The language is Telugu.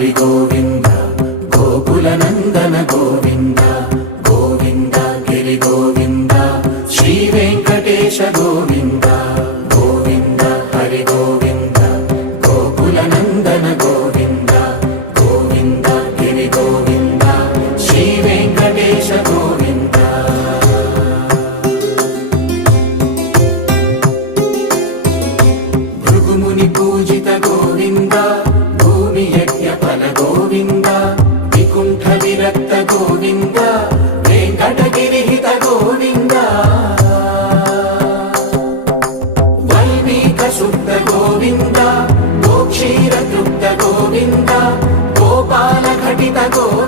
హరి గోవింద గోకుల నందన గోవింద గోవింద గిరి గోవింద శ్రీ వెంకటేశ గోవింద గోవింద హరి గోవింద గోకుల నందన గోవింద గోవింద గిరి గోవింద శ్రీ వెంకటేశ గోవింద భృగుముని పూజిత గోవింద భూమి యజ్ఞ ఫల గోవింద వికుంఠ విరక్త గోవింద వెంకటగిరిహిత గోవింద వైదిక శుద్ధ గోవింద గోక్షీర తృప్త గోవింద గోపాల ఘటిత గోవింద